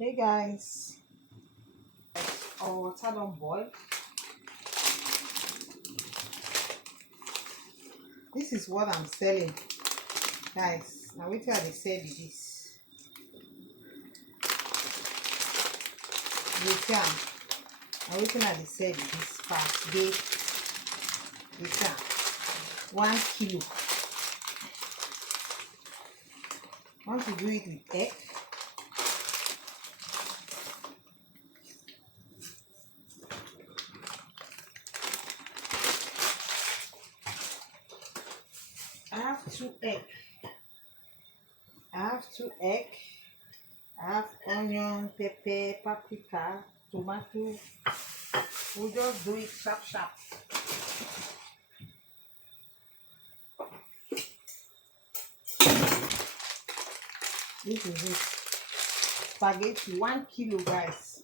Hey guys, our water don't boil. This is what I'm selling, guys. Now wait till they sell this. You see, now wait till they sell this per day. You see, 1 kilo. Want to do it with egg? I have 2 egg. I have 2 egg. I have onion, pepper, paprika, tomato. We'll just do it sharp sharp. This is it. Spaghetti, 1 kilo, guys.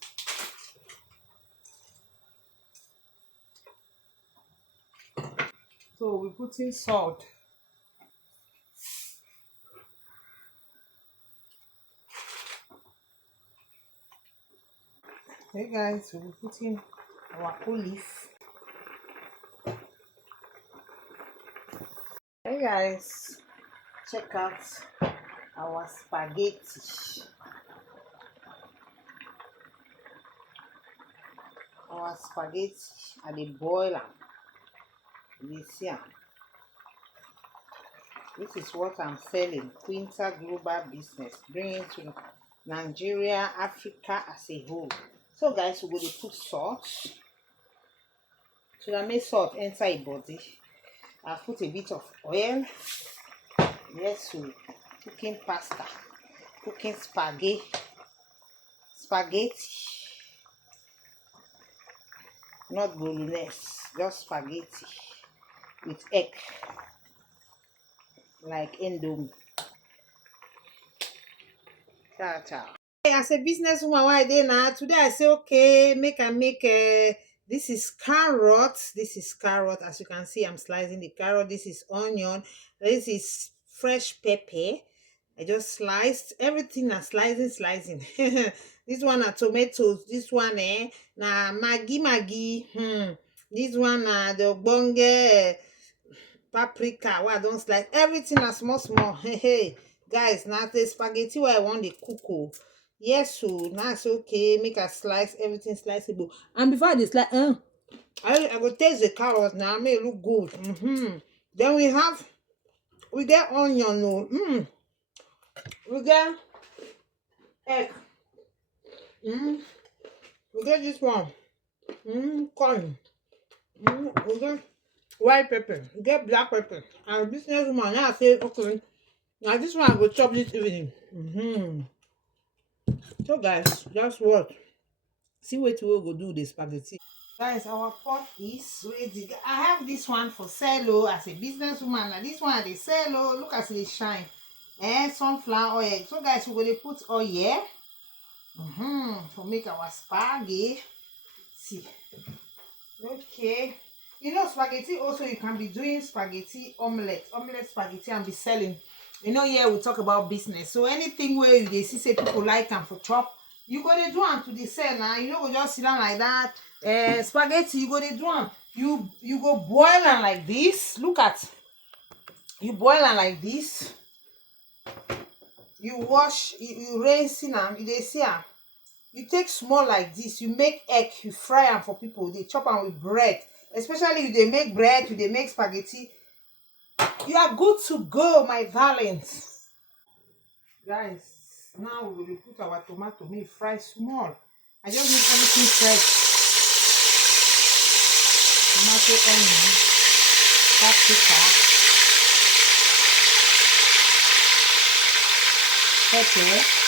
So we put in salt. Hey guys, we'll put in our olive. Hey guys, check out our spaghetti. Our spaghetti at the boiler. You see, this is what I'm selling. Quinta Global Business, bringing to Nigeria, Africa as a whole. So guys, we're going to put salt. So that make salt enter a body. I'll put a bit of oil. Yes, so cooking pasta, cooking spaghetti, not bolognese, just spaghetti with egg, like Indomie. Ciao, ciao. As a businesswoman, why dey now? Today I say okay, make this is carrot. This is carrot. As you can see, I'm slicing the carrot. This is onion. This is fresh pepper. I just sliced everything. Na slicing. This one na tomatoes. This one na maggi. This one na the ogbonge paprika. Wey I don slice everything na small. Hey. Guys, now the spaghetti where I want the cook. Oh. Yes, so now it's okay. Make a slice, everything sliceable. And before I slice, I go taste the carrot now. Make it look good. Then we get onion. No. We get egg. We get this one. Corn. We get white pepper. We get black pepper. And businesswoman now I say okay. Now this one I go chop this evening. So guys, just what? See what we go do the spaghetti. Guys, our pot is ready. I have this one for sale as a businesswoman. Now this one they sell. Look at the shine. Sunflower oil. So guys, we're gonna put oil to make our spaghetti. See. Okay. You know, spaghetti also you can be doing spaghetti omelette spaghetti and be selling. You know, here we talk about business. So anything where you see say people like and for chop, you go to do them to the sell now. You know, go just sit down like that. Spaghetti, you go to do them. You go boil them like this. Look at you boil them like this. You wash, you rinse them. You see them. You take small like this. You make egg. You fry them for people. They chop them with bread. Especially if they make bread, if they make spaghetti. You are good to go, my darlings. Guys, now we will put our tomato. May fry small. I just need everything fresh. Tomato, onion, paprika, pepper.